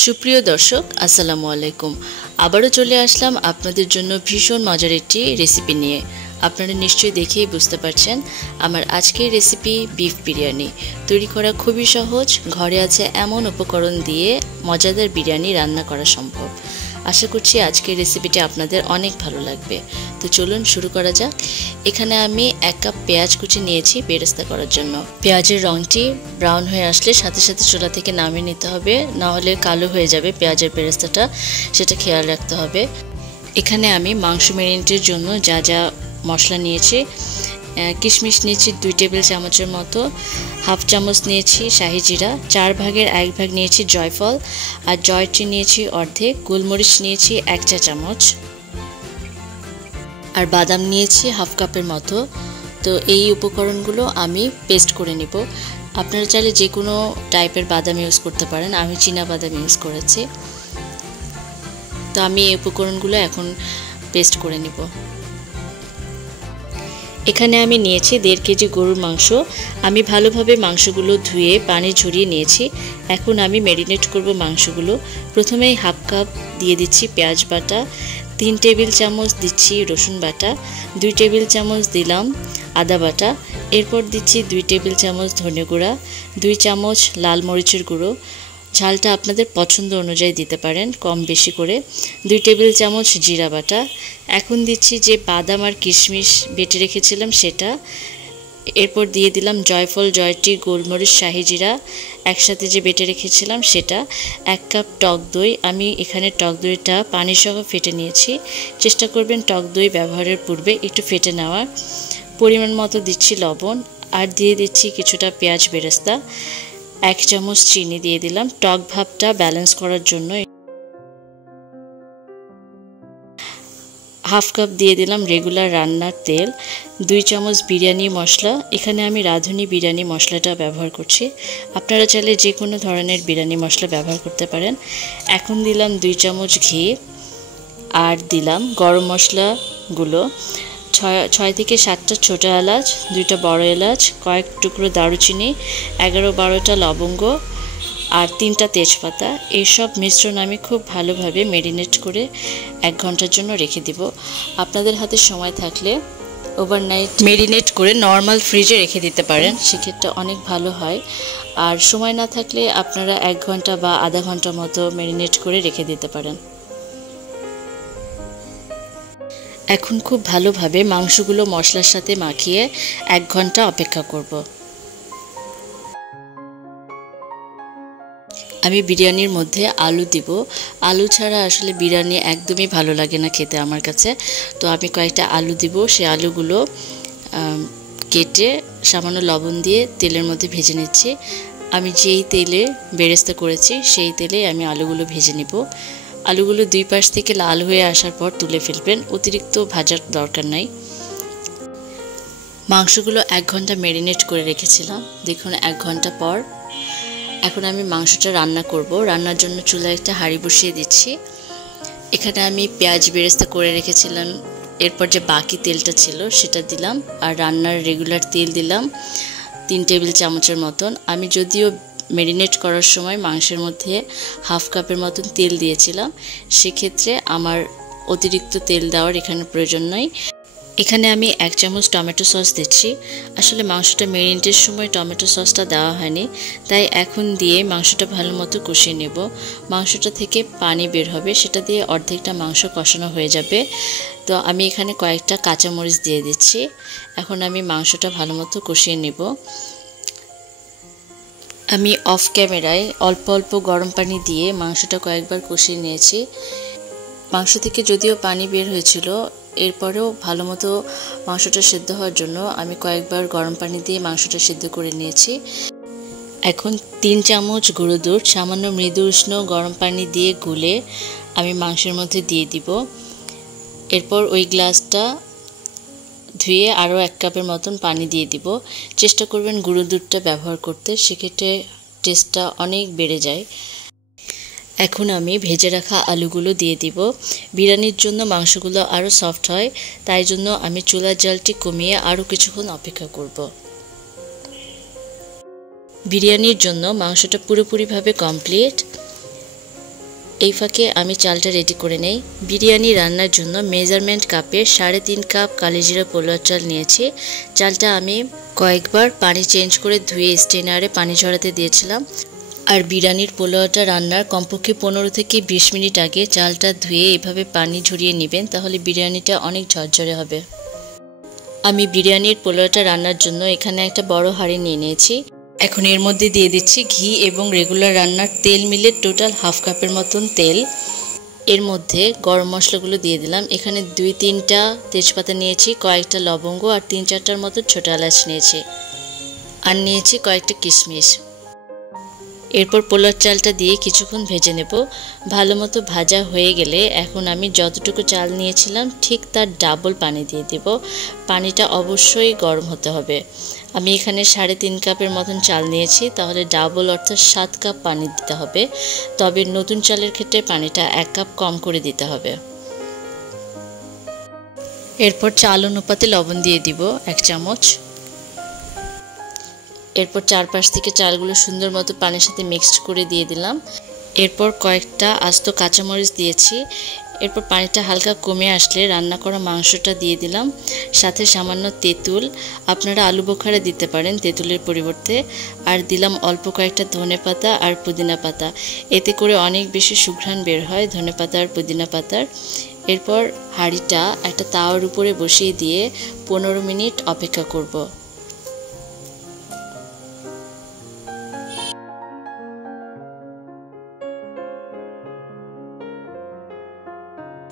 সুপ্রিয় দর্শক, আসসালামু আলাইকুম। আবারও চলে আসলাম আপনাদের জন্য ভীষণ মজার একটি রেসিপি নিয়ে। আপনারা নিশ্চয়ই দেখেই বুঝতে পারছেন আমার আজকের রেসিপি বিফ বিরিয়ানি। তৈরি করা খুবই সহজ, ঘরে আছে এমন উপকরণ দিয়ে মজাদার বিরিয়ানি রান্না করা সম্ভব। আশা করছি আজকের রেসিপিটি আপনাদের অনেক ভালো লাগবে। তো চলুন শুরু করা যাক। এখানে আমি 1 কাপ পেঁয়াজ কুচি নিয়েছি বেরেস্তা করার জন্য। পেঁয়াজের রঙটি ব্রাউন হয়ে আসলে সাথে সাথে চুলা থেকে নামিয়ে নিতে হবে, না হলে কালো হয়ে যাবে পেঁয়াজের বেরেস্তাটা, সেটা খেয়াল রাখতে হবে। এখানে আমি মাংস ম্যারিনেটের জন্য যা যা মশলা নিয়েছি, কিশমিশ নিয়েছি 2 টেবিল চামচের মতো, হাফ চামচ নিয়েছি শাহি জিরা, 4 ভাগের 1 ভাগ নিয়েছি জয়ফল, আর জয়ত্রী নিয়েছি অর্ধেক, গোলমরিচ নিয়েছি 1 চা চামচ, আর বাদাম নিয়েছি হাফ কাপের মতো। তো এই উপকরণগুলো আমি পেস্ট করে নিব। আপনারা চাইলে যে কোনো টাইপের বাদাম ইউজ করতে পারেন, আমি চীনা বাদাম ইউজ করেছি। তো আমি এই উপকরণগুলো এখন পেস্ট করে নিব। এখানে আমি নিয়েছি 1.5 কেজি গরুর মাংস। আমি ভালোভাবে মাংসগুলো ধুয়ে পানি ঝরিয়ে নিয়েছি। এখন আমি ম্যারিনেট করব মাংসগুলো। প্রথমেই হাফ কাপ দিয়ে দিচ্ছি পেঁয়াজ বাটা, 3 টেবিল চামচ দিচ্ছি রসুন বাটা, 2 টেবিল চামচ দিলাম আদা বাটা, এরপর দিচ্ছি 2 টেবিল চামচ ধনে গুঁড়া, 2 চামচ লাল মরিচের গুঁড়ো, ঝালটা আপনাদের পছন্দ অনুযায়ী দিতে পারেন কম বেশি করে, 2 টেবিল চামচ জিরা বাটা। এখন দিচ্ছি যে বাদাম আর কিশমিশ বেটে রেখেছিলাম সেটা, এরপর দিয়ে দিলাম জয়ফল, জয়ত্রী, গোলমরিচ, শাহি জিরা একসাথে যে বেটে রেখেছিলাম সেটা, 1 কাপ টক দই। আমি এখানে টক দইটা পানি সহ ফেটে নিয়েছি। চেষ্টা করবেন টক দই ব্যবহারের পূর্বে একটু ফেটে নেওয়ার। পরিমাণ মতো দিচ্ছি লবণ, আর দিয়ে দিচ্ছি কিছুটা পেঁয়াজ বেরেস্তা, 1 চামচ চিনি দিয়ে দিলাম টক ভাবটা ব্যালেন্স করার জন্য। হাফ কাপ দিয়ে দিলাম রেগুলার রান্নার তেল, 2 চামচ বিরিয়ানি মশলা। এখানে আমি রাঁধুনি বিরিয়ানি মশলাটা ব্যবহার করছি, আপনারা চাইলে যে কোনো ধরনের বিরিয়ানি মশলা ব্যবহার করতে পারেন। এখন দিলাম 2 চামচ ঘি, আর দিলাম গরম মশলাগুলো, 6 থেকে 7টা ছোটো এলাচ, 2টা বড় এলাচ, কয়েক টুকরো দারুচিনি, 11-12টা লবঙ্গ, আর 3টা তেজপাতা। এইসব মিশ্রণ আমি খুব ভালোভাবে ম্যারিনেট করে 1 ঘন্টার জন্য রেখে দিব। আপনাদের হাতে সময় থাকলে ওভারনাইট ম্যারিনেট করে নর্মাল ফ্রিজে রেখে দিতে পারেন, সেক্ষেত্রে অনেক ভালো হয়। আর সময় না থাকলে আপনারা 1 ঘন্টা বা আধা ঘন্টা মতো ম্যারিনেট করে রেখে দিতে পারেন। এখন খুব ভালোভাবে মাংসগুলো মশলার সাথে মাখিয়ে 1 ঘন্টা অপেক্ষা করব। আমি বিরিয়ানির মধ্যে আলু দিব। আলু ছাড়া আসলে বিরিয়ানি একদমই ভালো লাগে না খেতে আমার কাছে। তো আমি কয়েকটা আলু দিব। সেই আলুগুলো কেটে সামান্য লবণ দিয়ে তেলের মধ্যে ভেজে নিচ্ছি। আমি যেই তেলে বেরেস্তা করেছি সেই তেলে আমি আলুগুলো ভেজে নিব। আলুগুলো 2 পাশ থেকে লাল হয়ে আসার পর তুলে ফেলবেন, অতিরিক্ত ভাজার দরকার নাই। মাংসগুলো 1 ঘন্টা ম্যারিনেট করে রেখেছিলাম। দেখুন 1 ঘন্টা পর এখন আমি মাংসটা রান্না করব। রান্নার জন্য চুলায় একটা হাঁড়ি বসিয়ে দিচ্ছি। এখানে আমি পেঁয়াজ বেরেস্তা করে রেখেছিলাম, এরপর যে বাকি তেলটা ছিল সেটা দিলাম, আর রান্নার রেগুলার তেল দিলাম 3 টেবিল চামচের মতন। আমি যদিও ম্যারিনেট করার সময় মাংসের মধ্যে হাফ কাপের মতন তেল দিয়েছিলাম, সেক্ষেত্রে আমার অতিরিক্ত তেল দেওয়ার এখানে প্রয়োজন নয়। এখানে আমি 1 চামচ টমেটো সস দিচ্ছি। আসলে মাংসটা ম্যারিনেটের সময় টমেটো সসটা দেওয়া হয়নি, তাই এখন দিয়ে মাংসটা ভালো মতো কষিয়ে নেব। মাংসটা থেকে পানি বের হবে, সেটা দিয়ে অর্ধেকটা মাংস কষানো হয়ে যাবে। তো আমি এখানে কয়েকটা কাঁচামরিচ দিয়ে দিচ্ছি। এখন আমি মাংসটা ভালো মতো কষিয়ে নেব। আমি অফ ক্যামেরায় অল্প অল্প গরম পানি দিয়ে মাংসটা কয়েকবার কষিয়ে নিয়েছি। মাংস থেকে যদিও পানি বের হয়েছিল, এরপরেও ভালো মতো মাংসটা সিদ্ধ হওয়ার জন্য আমি কয়েকবার গরম পানি দিয়ে মাংসটা সিদ্ধ করে নিয়েছি। এখন 3 চামচ গুঁড়ো দুধ সামান্য মৃদু উষ্ণ গরম পানি দিয়ে গুলে আমি মাংসের মধ্যে দিয়ে দিব। এরপর ওই গ্লাসটা ধুয়ে আরও 1 কাপের মতন পানি দিয়ে দিব। চেষ্টা করবেন গুঁড়ো দুধটা ব্যবহার করতে, সেক্ষেত্রে টেস্টটা অনেক বেড়ে যায়। এখন আমি ভেজে রাখা আলুগুলো দিয়ে দিব। বিরিয়ানির জন্য মাংসগুলো আরও সফট হয়, তাই জন্য আমি চুলার জালটি কমিয়ে আরও কিছুক্ষণ অপেক্ষা করব। বিরিয়ানির জন্য মাংসটা পুরোপুরিভাবে কমপ্লিট। এই ফাঁকে আমি চালটা রেডি করে নেই। বিরিয়ানি রান্নার জন্য মেজারমেন্ট কাপে 3.5 কাপ কালিজিরা পোলাও চাল নিয়েছি। চালটা আমি কয়েকবার পানি চেঞ্জ করে ধুয়ে স্টেনারে পানি ঝরাতে দিয়েছিলাম। আর বিরিয়ানির পোলাওটা রান্নার কমপক্ষে 15 থেকে 20 মিনিট আগে চালটা ধুয়ে এভাবে পানি ঝরিয়ে নেবেন, তাহলে বিরিয়ানিটা অনেক ঝরঝরে হবে। আমি বিরিয়ানির পোলাওটা রান্নার জন্য এখানে একটা বড় হাঁড়ি নিয়ে নিয়েছি। এখন এর মধ্যে দিয়ে দিচ্ছি ঘি এবং রেগুলার রান্নার তেল মিলে টোটাল হাফ কাপের মতন তেল। এর মধ্যে গরম মশলাগুলো দিয়ে দিলাম। এখানে 2-3টা তেজপাতা নিয়েছি, কয়েকটা লবঙ্গ আর 3-4টার মতো ছোটো এলাচ নিয়েছি, আর নিয়েছি কয়েকটা কিশমিশ। এরপর পোলার চালটা দিয়ে কিছুক্ষণ ভেজে নেব। ভালো মতো ভাজা হয়ে গেলে এখন আমি যতটুকু চাল নিয়েছিলাম ঠিক তার ডাবল পানি দিয়ে দেব। পানিটা অবশ্যই গরম হতে হবে। আমি এখানে 3.5 কাপের মতন চাল নিয়েছি, তাহলে ডাবল অর্থাৎ 7 কাপ পানি দিতে হবে। তবে নতুন চালের ক্ষেত্রে পানিটা 1 কাপ কম করে দিতে হবে। এরপর চাল অনুপাতে লবণ দিয়ে দিব 1 চামচ। এরপর চারপাশ থেকে চালগুলো সুন্দর মতো পানির সাথে মিক্সড করে দিয়ে দিলাম। এরপর কয়েকটা আস্ত কাঁচামরিচ দিয়েছি। এরপর পানিটা হালকা কমে আসলে রান্না করা মাংসটা দিয়ে দিলাম, সাথে সামান্য তেঁতুল। আপনারা আলু বোখারা দিতে পারেন তেঁতুলের পরিবর্তে। আর দিলাম অল্প কয়েকটা ধনেপাতা আর পুদিনা পাতা, এতে করে অনেক বেশি সুঘ্রাণ বের হয় ধনেপাতা আর পুদিনা পাতার। এরপর হাঁড়িটা একটা তাওয়ার উপরে বসিয়ে দিয়ে 15 মিনিট অপেক্ষা করব।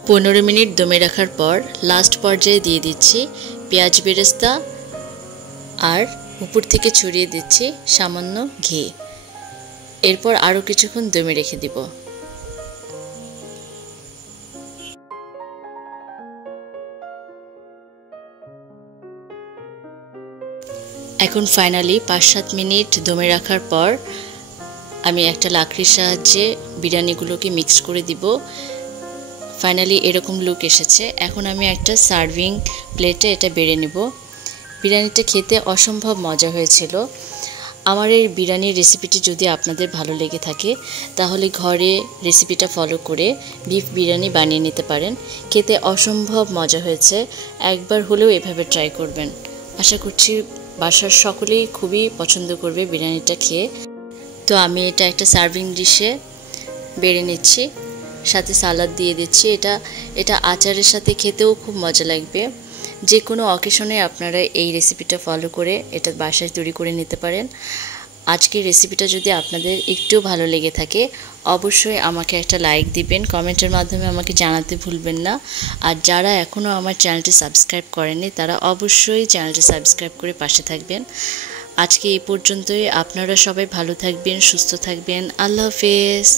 15 মিনিট দমে রাখার পর লাস্ট পর্যায়ে দিয়ে দিচ্ছি পেঁয়াজ বেরেস্তা, আর উপর থেকে ছড়িয়ে দিচ্ছি সামান্য ঘি। এরপর আরও কিছুক্ষণ দমে রেখে দিব। এখন ফাইনালি 5-7 মিনিট দমে রাখার পর আমি একটা লাকড়ির সাহায্যে বিরিয়ানিগুলোকে মিক্স করে দিব। ফাইনালি এরকম লুক এসেছে। এখন আমি একটা সার্ভিং প্লেটে এটা বেড়ে নেব। বিরিয়ানিটা খেতে অসম্ভব মজা হয়েছিল। আমার এই বিরিয়ানির রেসিপিটি যদি আপনাদের ভালো লেগে থাকে তাহলে ঘরে রেসিপিটা ফলো করে বিফ বিরিয়ানি বানিয়ে নিতে পারেন। খেতে অসম্ভব মজা হয়েছে, একবার হলেও এভাবে ট্রাই করবেন। আশা করছি বাসার সকলেই খুবই পছন্দ করবে বিরিয়ানিটা খেয়ে। তো আমি এটা একটা সার্ভিং ডিশে বেড়ে নিচ্ছি, সাথে সালাদ দিয়ে দিচ্ছি। এটা আচারের সাথে খেতেও খুব মজা লাগবে। যে কোনো অকেশনে আপনারা এই রেসিপিটা ফলো করে এটা বাসায় তৈরি করে নিতে পারেন। আজকের রেসিপিটা যদি আপনাদের একটু ভালো লেগে থাকে অবশ্যই আমাকে একটা লাইক দিবেন, কমেন্টের মাধ্যমে আমাকে জানাতে ভুলবেন না। আর যারা এখনও আমার চ্যানেলটি সাবস্ক্রাইব করেননি তারা অবশ্যই চ্যানেলটি সাবস্ক্রাইব করে পাশে থাকবেন। আজকে এই পর্যন্তই। আপনারা সবাই ভালো থাকবেন, সুস্থ থাকবেন। আল্লাহ হাফেজ।